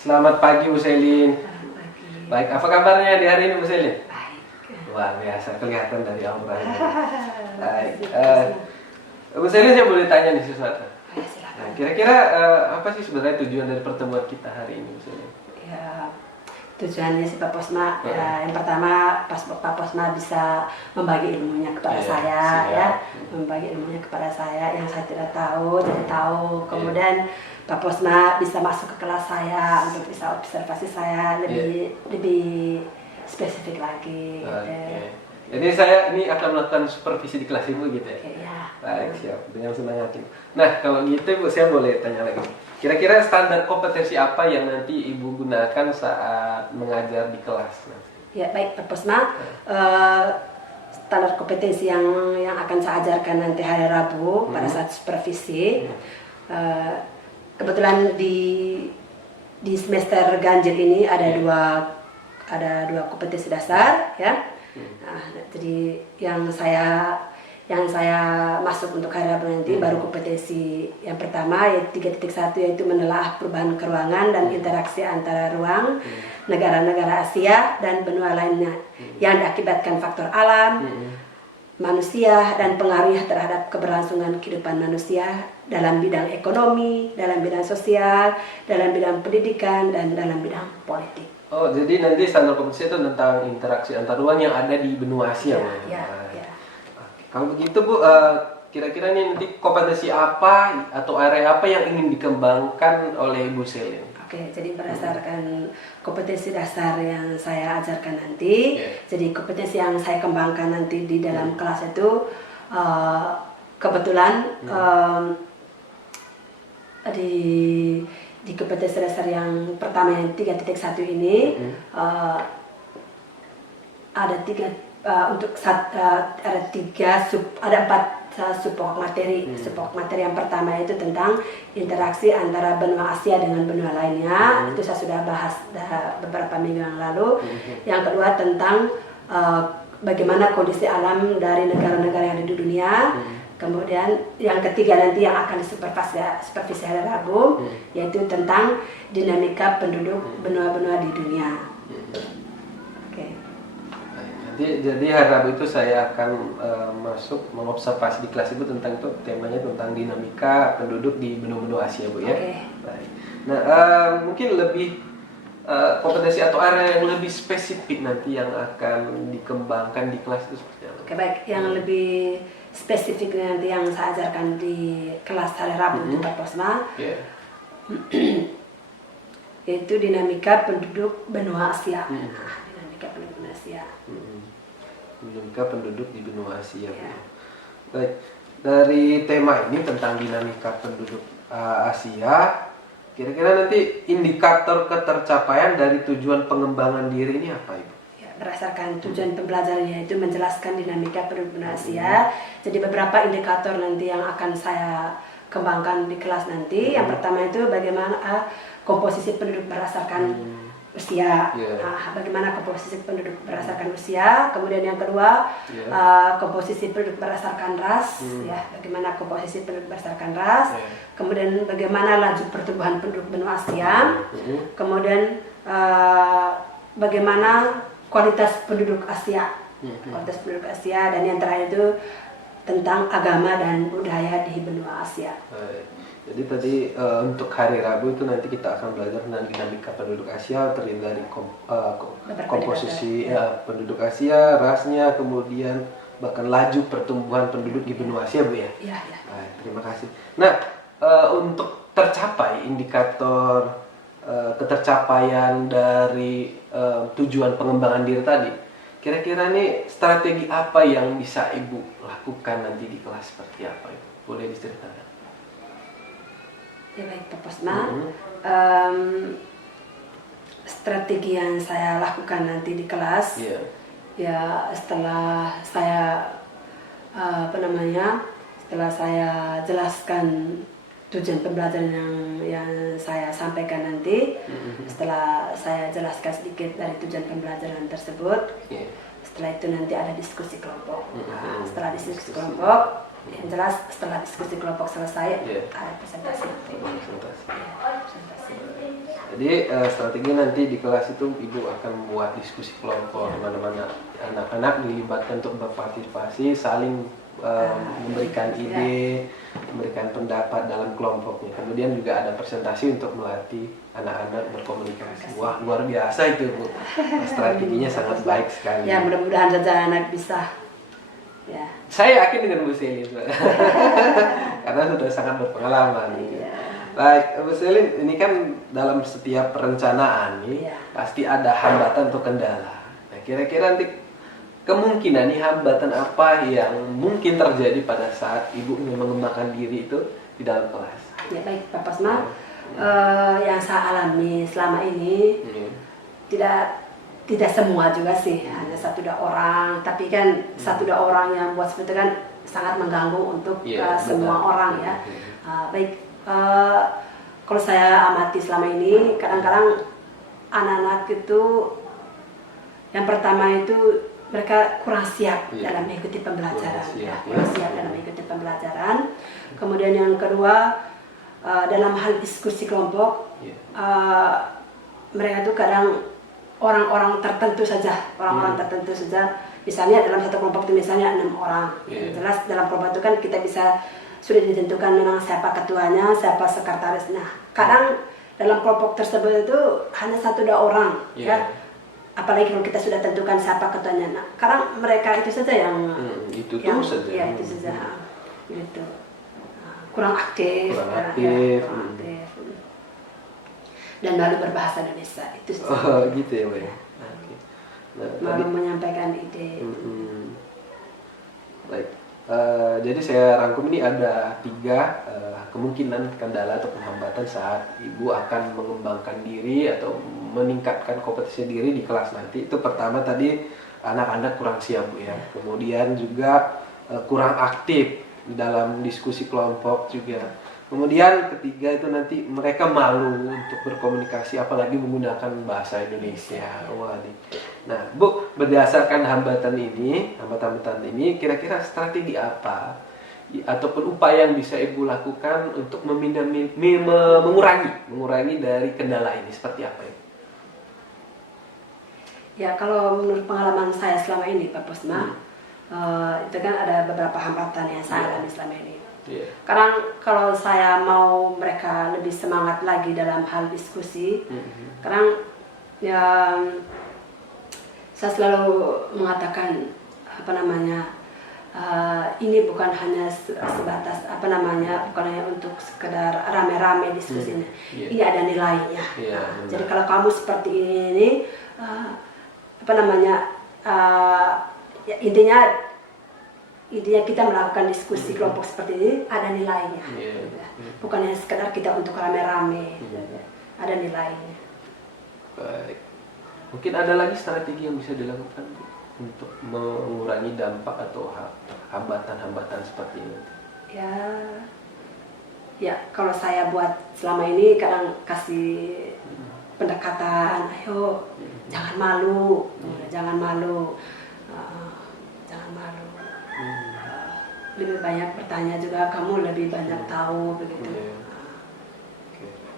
Selamat pagi Bu Selin. Selamat pagi. Baik, apa kabarnya di hari ini Bu Selin? Baik. Luar biasa, kelihatan dari auranya. Baik, Terima Bu Selin saya boleh tanya nih sesuatu. kasih. Silakan. Nah, kira-kira apa sih sebenarnya tujuan dari pertemuan kita hari ini Bu Selin? Ya, tujuannya si Pak Posma, ya, yang pertama Pak Posma bisa membagi ilmunya kepada Iya, saya, siap. ya, membagi ilmunya kepada saya yang saya tidak tahu, jadi tahu. Kemudian Pak Posma bisa masuk ke kelas saya untuk bisa observasi saya lebih spesifik lagi. Gitu. Oke. Jadi saya ini akan melakukan supervisi di kelas Ibu gitu ya? Oke, ya. Baik, siap. Dengan senang hati. Nah, kalau gitu Bu, saya boleh tanya lagi. Kira-kira standar kompetensi apa yang nanti Ibu gunakan saat mengajar di kelas nanti? Ya, baik Pak Posma. Standar kompetensi yang akan saya ajarkan nanti hari Rabu pada saat supervisi. Kebetulan di semester ganjil ini ada dua kompetensi dasar, ya. Nah, jadi yang saya masuk untuk hari Rabu nanti baru kompetensi yang pertama yaitu 3.1 yaitu menelaah perubahan keruangan dan interaksi antara ruang negara-negara Asia dan benua lainnya yang diakibatkan faktor alam, manusia dan pengaruhnya terhadap keberlangsungan kehidupan manusia dalam bidang ekonomi, dalam bidang sosial, dalam bidang pendidikan dan dalam bidang politik. Oh, jadi nanti standar kompetensi itu tentang interaksi antar ruang yang ada di benua Asia. Ya. Kalau begitu Bu, kira-kira nih nanti kompetensi apa atau area apa yang ingin dikembangkan oleh Bu Selin? Oke, jadi berdasarkan kompetensi dasar yang saya ajarkan nanti, jadi kompetensi yang saya kembangkan nanti di dalam kelas itu kebetulan di kompetensi dasar yang pertama yang 3.1 ini ada empat subpokok materi. Subpokok materi yang pertama itu tentang interaksi antara benua Asia dengan benua lainnya. Itu saya sudah bahas beberapa minggu yang lalu. Yang kedua tentang bagaimana kondisi alam dari negara-negara yang ada di dunia. Kemudian yang ketiga nanti yang akan disupervisi hari Rabu yaitu tentang dinamika penduduk benua-benua di dunia. Oke. Jadi hari Rabu itu saya akan masuk mengobservasi di kelas Ibu tentang itu, temanya tentang dinamika penduduk di benua-benua Asia Bu ya. Oke. Baik. Nah, mungkin lebih kompetensi atau area yang lebih spesifik nanti yang akan dikembangkan di kelas itu seperti apa? Oke, baik. Yang lebih spesifik nanti yang saya ajarkan di kelas hari Rabu di Pak Posma yaitu dinamika penduduk benua Asia. Dinamika penduduk benua Asia. Dinamika penduduk di benua Asia. Baik. Dari tema ini tentang dinamika penduduk Asia, kira-kira nanti indikator ketercapaian dari tujuan pengembangan diri ini apa Ibu? Berdasarkan tujuan pembelajarannya itu menjelaskan dinamika penduduk benua Asia. Jadi beberapa indikator nanti yang akan saya kembangkan di kelas nanti. Yang pertama itu bagaimana komposisi penduduk berdasarkan usia. Bagaimana komposisi penduduk berdasarkan usia. Kemudian yang kedua komposisi penduduk berdasarkan ras. Bagaimana komposisi penduduk berdasarkan ras. Kemudian bagaimana laju pertumbuhan penduduk benua Asia. Kemudian bagaimana kualitas penduduk Asia, dan yang terakhir itu tentang agama dan budaya di benua Asia. Jadi tadi untuk hari Rabu itu nanti kita akan belajar tentang dinamika penduduk Asia terdiri dari komposisi penduduk Asia, rasnya, kemudian bahkan laju pertumbuhan penduduk di benua Asia Bu ya. Terima kasih. Nah, untuk tercapai indikator ketercapaian dari tujuan pengembangan diri tadi, kira-kira nih strategi apa yang bisa Ibu lakukan nanti di kelas seperti apa itu? Boleh diceritakan? Ya baik Pak Posma, strategi yang saya lakukan nanti di kelas, ya setelah saya setelah saya jelaskan tujuan pembelajaran yang saya sampaikan nanti, setelah saya jelaskan sedikit dari tujuan pembelajaran tersebut, setelah itu nanti ada diskusi kelompok. Setelah diskusi kelompok, yang jelas setelah diskusi kelompok selesai ada presentasi. Presentasi. Jadi strategi nanti di kelas itu Ibu akan membuat diskusi kelompok, di mana-mana anak-anak dilibatkan untuk berpartisipasi, saling memberikan ide, memberikan pendapat dalam kelompoknya. Kemudian juga ada presentasi untuk melatih anak-anak berkomunikasi. Wah, luar biasa itu Bu. Strateginya sangat baik sekali. Ya, mudah-mudahan saja anak bisa. Ya. Saya yakin dengan Bu Selin, karena sudah sangat berpengalaman. Iya. Baik, Bu Selin, ini kan dalam setiap perencanaan nih pasti ada hambatan atau kendala. Nah, kira-kira nanti kemungkinan nih hambatan apa yang mungkin terjadi pada saat Ibu ingin mengembangkan diri itu di dalam kelas? Ya baik, Pak Posma. Yang saya alami selama ini tidak semua juga sih, hanya 1-2 orang. Tapi kan 1-2 orang yang buat seperti itu kan sangat mengganggu untuk semua orang ya. Baik. Kalau saya amati selama ini, kadang-kadang anak-anak itu yang pertama itu mereka kurang siap dalam mengikuti pembelajaran, kurang siap dalam mengikuti pembelajaran. Kemudian yang kedua, dalam hal diskusi kelompok, mereka itu kadang orang-orang tertentu saja, misalnya dalam satu kelompok itu misalnya 6 orang. Jelas dalam kelompok itu kan kita bisa sudah ditentukan memang siapa ketuanya, siapa sekretarisnya. Kadang dalam kelompok tersebut itu hanya 1-2 orang, ya. Apalagi kalau kita sudah tentukan siapa ketuanya. Nah, kadang mereka itu saja yang saja. Ya, itu saja. Gitu. Kurang aktif. Dan malu berbahasa Indonesia itu saja. Oh, gitu ya, Bu. Malu menyampaikan ide. Baik. Jadi saya rangkum ini ada 3 kemungkinan kendala atau hambatan saat Ibu akan mengembangkan diri atau meningkatkan kompetensi diri di kelas nanti. Itu pertama tadi anak-anak kurang siap Bu ya. Kemudian juga kurang aktif di dalam diskusi kelompok juga. Kemudian ketiga itu nanti mereka malu untuk berkomunikasi apalagi menggunakan bahasa Indonesia. Nah, Bu, berdasarkan hambatan ini kira-kira strategi apa ataupun upaya yang bisa Ibu lakukan untuk mengurangi dari kendala ini seperti apa ya? Ya, kalau menurut pengalaman saya selama ini Pak Posma, itu kan ada beberapa hambatan yang saya alami selama ini. Kadang kalau saya mau mereka lebih semangat lagi dalam hal diskusi, kadang ya saya selalu mengatakan ini bukan hanya sebatas bukan hanya untuk sekedar rame-rame diskusinya. Ini ada nilainya. Jadi kalau kamu seperti ini, intinya kita melakukan diskusi kelompok seperti ini ada nilainya. Bukan hanya sekedar kita untuk rame-rame. Ada nilainya. Baik. Mungkin ada lagi strategi yang bisa dilakukan untuk mengurangi dampak atau hambatan-hambatan seperti ini? Ya, kalau saya buat selama ini kadang kasih pendekatan, ayo jangan malu, jangan malu. Lebih banyak bertanya juga, kamu lebih banyak tahu begitu.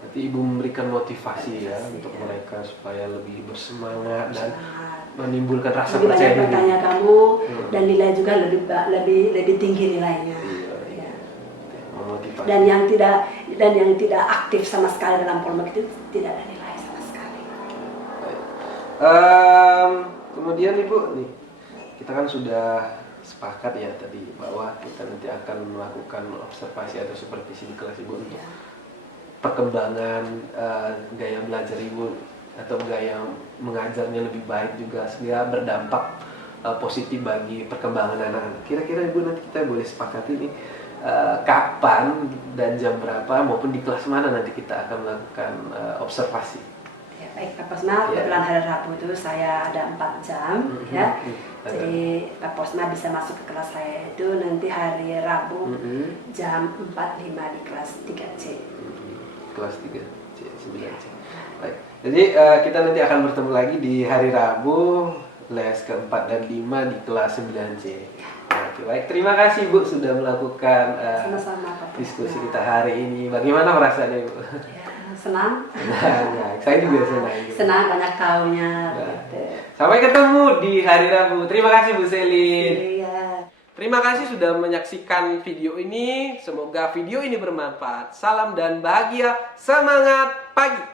Nanti Ibu memberikan motivasi ya untuk mereka supaya lebih bersemangat dan menimbulkan rasa lebih percaya diri. Lebih banyak bertanya kamu dan nilai juga lebih tinggi nilainya. Dan yang tidak aktif sama sekali dalam kelompok itu tidak ada nilai sama sekali. Kemudian Ibu nih, kita kan sudah sepakat ya tadi bahwa kita nanti akan melakukan observasi atau supervisi di kelas Ibu untuk perkembangan gaya belajar Ibu atau gaya mengajarnya lebih baik juga sehingga berdampak positif bagi perkembangan anak-anak. Kira-kira Ibu nanti kita boleh sepakati nih kapan dan jam berapa maupun di kelas mana nanti kita akan melakukan observasi. Ya, baik Pak Posma, kebetulan hari Rabu itu saya ada 4 jam ya. Jadi Pak Posma bisa masuk ke kelas saya itu nanti hari Rabu jam 4.05 di kelas 3C. Kelas 3C, 9C. Baik. Jadi kita nanti akan bertemu lagi di hari Rabu les ke-4 dan 5 di kelas 9C. Oke, baik. Terima kasih Bu sudah melakukan Sama-sama, Pak diskusi kita hari ini. Bagaimana perasaannya Bu? Ya, senang. Nah, saya juga senang. Senang banyak tahunya. Nah. Gitu. Sampai ketemu di hari Rabu. Terima kasih Bu Selin. Iya. Terima kasih sudah menyaksikan video ini. Semoga video ini bermanfaat. Salam dan bahagia. Semangat pagi.